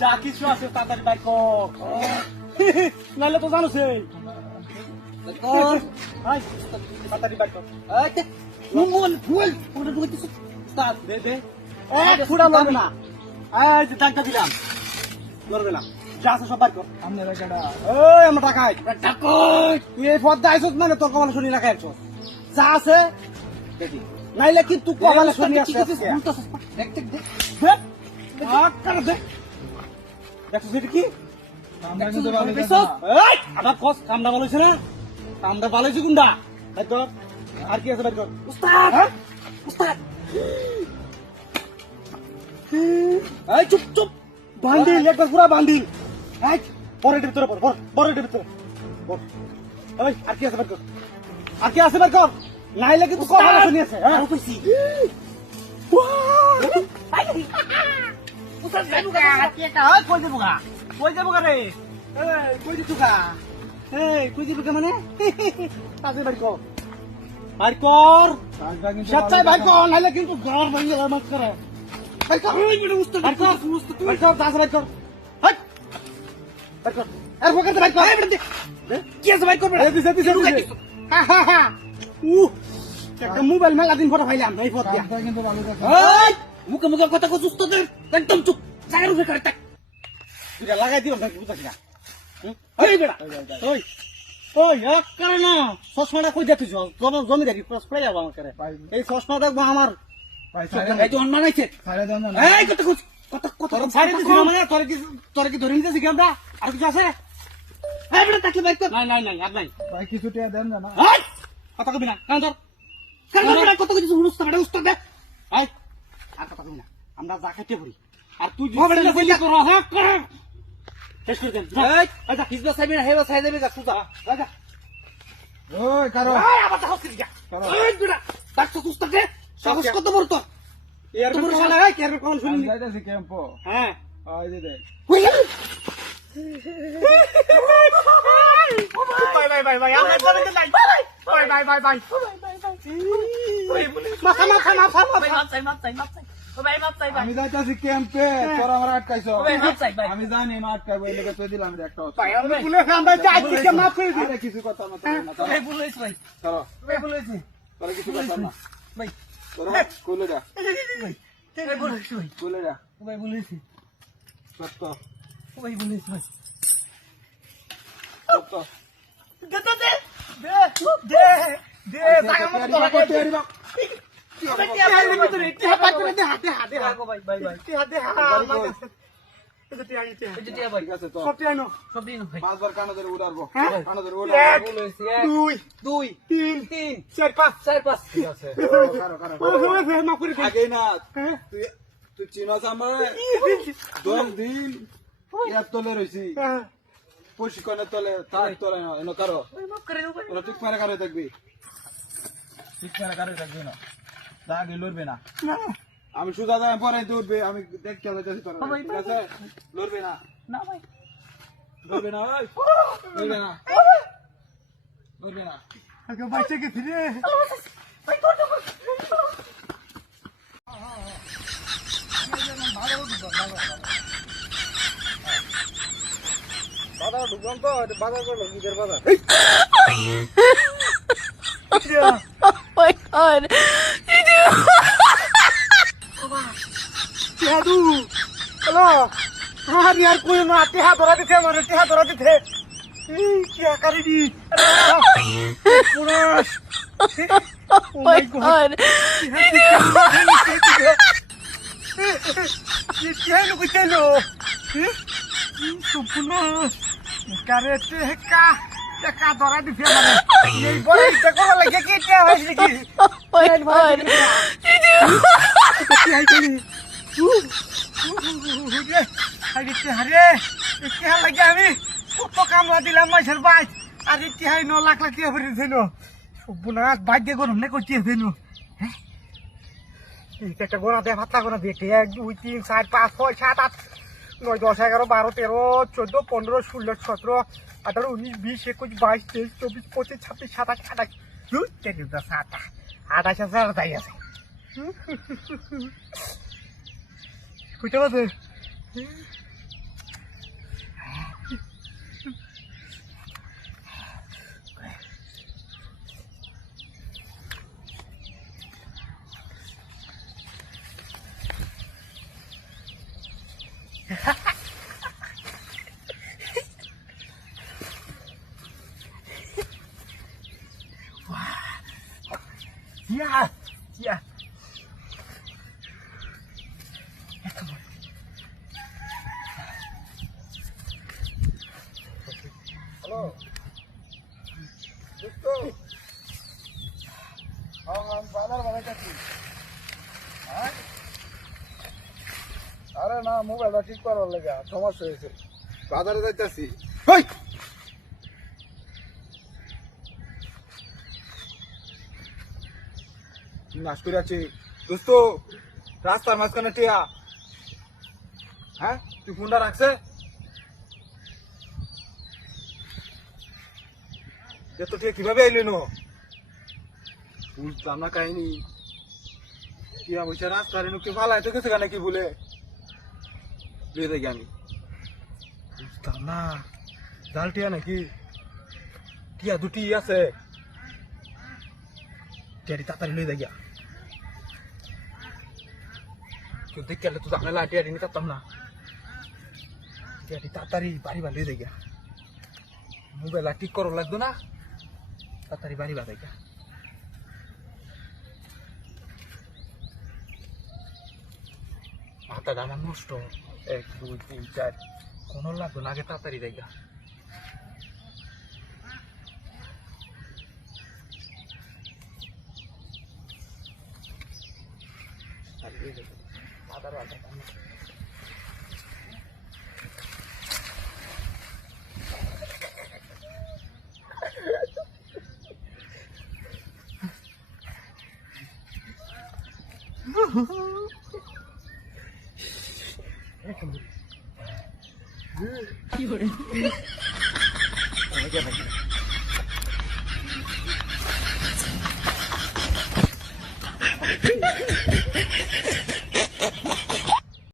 যা কিছু আছে তাড়াতাড়ি বাইক কর, নাহলে তো জানো সেই তাড়াতাড়ি বাইক কর। দে দে, ফুটা লড়বে না, এই যে টাকা দিলাম, লড়বে না, যা আছে সব বাইক কর। এই আমার টাকা তুই এই পথ দাইছ মানে তোর কমালে শুনি রাখা একশো যা আছে দেখি, নাইলে কি তুই কমালে শুনি আসছে দেখ দেখ দেখ দেখছিস এটা কি আমার কস কামটা ভালো হয়েছে না, কামটা ভালো হয়েছে কোনটা তাই তো আর কি আছে বের কর। উস্তাদ উস্তাদ এই চুপ চুপ বান্দিল একবার পুরা বান্দিল এই পরের ভিতরে পর পরের ভিতরে পর এই আর কি আছে বের কর, আর কি আছে বের কর, নাইলে কিন্তু কথা ভালো শুনি আছে হ্যাঁ কইছি উস্তাদ যাইবো গা কি একটা ওই কই যাবো গা রে, এই কই দিছু গা, এই কই দিবি মানে কাজে বের কর বাইর কর সচ্চাই বাইর কর, নাইলে কিন্তু ঘর ভাঙিয়ে মাছ করে বাইর কর, ওই বড় উস্তাদ বাইর কর তুই বাইর কর দাস বাইর কর হাট বাইর কর আর পকেটে বাইর কর কি আছে বাইর কর এই দিছে হা হা হা একটা মোবাইল মেলা দিন ফটো ফাইলাম এই ফটো দিয়া কিন্তু ভালো দেখা এই মুখে মুখে কথা কইছ উস্তাদের একদম চুপ জায়গার উপরে করে তাক তুই লাগাই দিও না বুঝাস না এই বেটা ওই ওই এক করে না চশমাটা কই দিতে যাও তোমার জমি দেখি ক্রস করে যাবো আমার করে এই চশমা দেখবো আমার এই তো অনমান আছে এই কত কত কত ছাড়ে দিছি মানে তোর কি ধরে নিতেছি কি আমরা আর কিছু আছে এই বেটা তাকে বাইক কর নাই নাই নাই আর নাই ভাই কিছু টিয়া দেন না এই কথা কবি না কান ধর কত কিছু উস্তাদ বেটা উস্তাদ দে এই আর কথা কবি না আমরা যা খাইতে পারি আর তুই যদি করো হ্যাঁ কর শেষ করে দেন এই আচ্ছা হিজবা সাইবে না হেবা সাই দেবে যা সুজা রাজা ওই কারো এই আবার তাহস কি যা এই বেটা ডাক্তার উস্তাদ দে সাহস কত বড় তো এর বড় শালা এই কের কোন শুনি যাইতাছি ক্যাম্পো হ্যাঁ ওই যে দেখ বাই বাই বাই বাই আমার বলে নাই বাই বাই বাই বাই মাথা মাথা মাথা মাথা আমি যাইতাছি ক্যাম্পে তোরা আমার আটকাইছ আমি জানি মা আটকাইব এই লেগে তুই দিলাম একটা ভাই আমি বলে আমরা যাই কি মাফ করে দিই আরে কিছু কথা না ভাই বলেছ ভাই চলো ভাই বলেছি তোরা কিছু কথা না ভাই তোরা কোলে যা ভাই ভাই বলেছি ভাই কোলে যা ভাই বলেছি সত্য ভাই বলেছি ভাই সত্য দে দে দে দে টাকা মত ধরা কই দে পাঁচবার কানে ধরে উড়াবো কানে ধরে দুই তিন তিন চার পাঁচ ঠিক আছে আগে না তুই চিনস আমার 10 দিন ইয়ার তলে রয়েছি প্রশিক্ষণের তলে তার তলে এনে কারো ঠিক মারে কারো থাকবি ঠিক মারে কারো থাকবি না আগে লড়বে না আমি সুদা দাম পরে উঠবে আমি দেখতে যাচ্ছি তোর ঠিক আছে লড়বে না না ভাই লড়বে না ওই লড়বে না লড়বে না আগে বাচ্চা কে ফিরে বাজার ঢুকলাম তো বাজার করলো নিজের বাজার Oh my god. টিহাদু হ্যালো আর यार कोई ना টিহা ধরা দিতে আমারে টিহা ধরা দিতে এই টিহা কারি দি পুরুষ Oh my god. টিহা নো কইলো সুপুনা কারে টিহা কা ধরা দিতে আমারে এই বড় দেখো লাগে কি টিহা হইছে কি Oh my god. টিহা কইলি হারে ইতিহাস লাগে আমি কত কামলা দিলাম মাছের বাইক আর ইতিহাস 9 লাখ লাখ টাকা ভরে দিল সবুনাস বাইক দিয়ে গরম না করতে দিল হ্যাঁ এই একটা গোনা দে ভাতলা গোনা দে 1 2 3 4 5 6 7 8 9 10 11 12 13 14 15 16 17 18 19 20 21 22 23 24 25 26 27 28 দুই তেরি দা সাতা 28000 তাই আছে কইটা বাজে Yeah, yeah. হ্যালো দোস্ত আমি বাজার বানাইতেছি হ্যাঁ আরে না মোবাইলটা ঠিক করার লেগে সমস্যা হয়েছে বাজারে যাইতেছি Hey! নাশ করে আছি দোস্ত রাস্তার মাঝখানে টিয়া হ্যাঁ তুই ফোনটা রাখছে এত টিয়া কিভাবে এলি নো বুঝলাম না কাহিনী টিয়া বসে রাস্তার এনে কেউ ফালাইতে গেছে কেন কি বলে লিয়ে দেখি আমি বুঝলাম না জাল টিয়া নাকি টিয়া দুটি আছে টিয়াটি তাড়াতাড়ি লিয়ে দেখি কেউ দেখতে গেলে তো ঝামেলা টিয়াটি নিতে পারতাম না টিয়াটি তাড়াতাড়ি বাড়ি বা লিয়ে দেখি মোবাইল ঠিক করো লাগতো না তাড়াতাড়ি বাড়ি বা দেখি মাথাটা আমার নষ্ট 1 2 3 4 কোনো লাগতো না আগে তাড়াতাড়ি দেখি কি করে?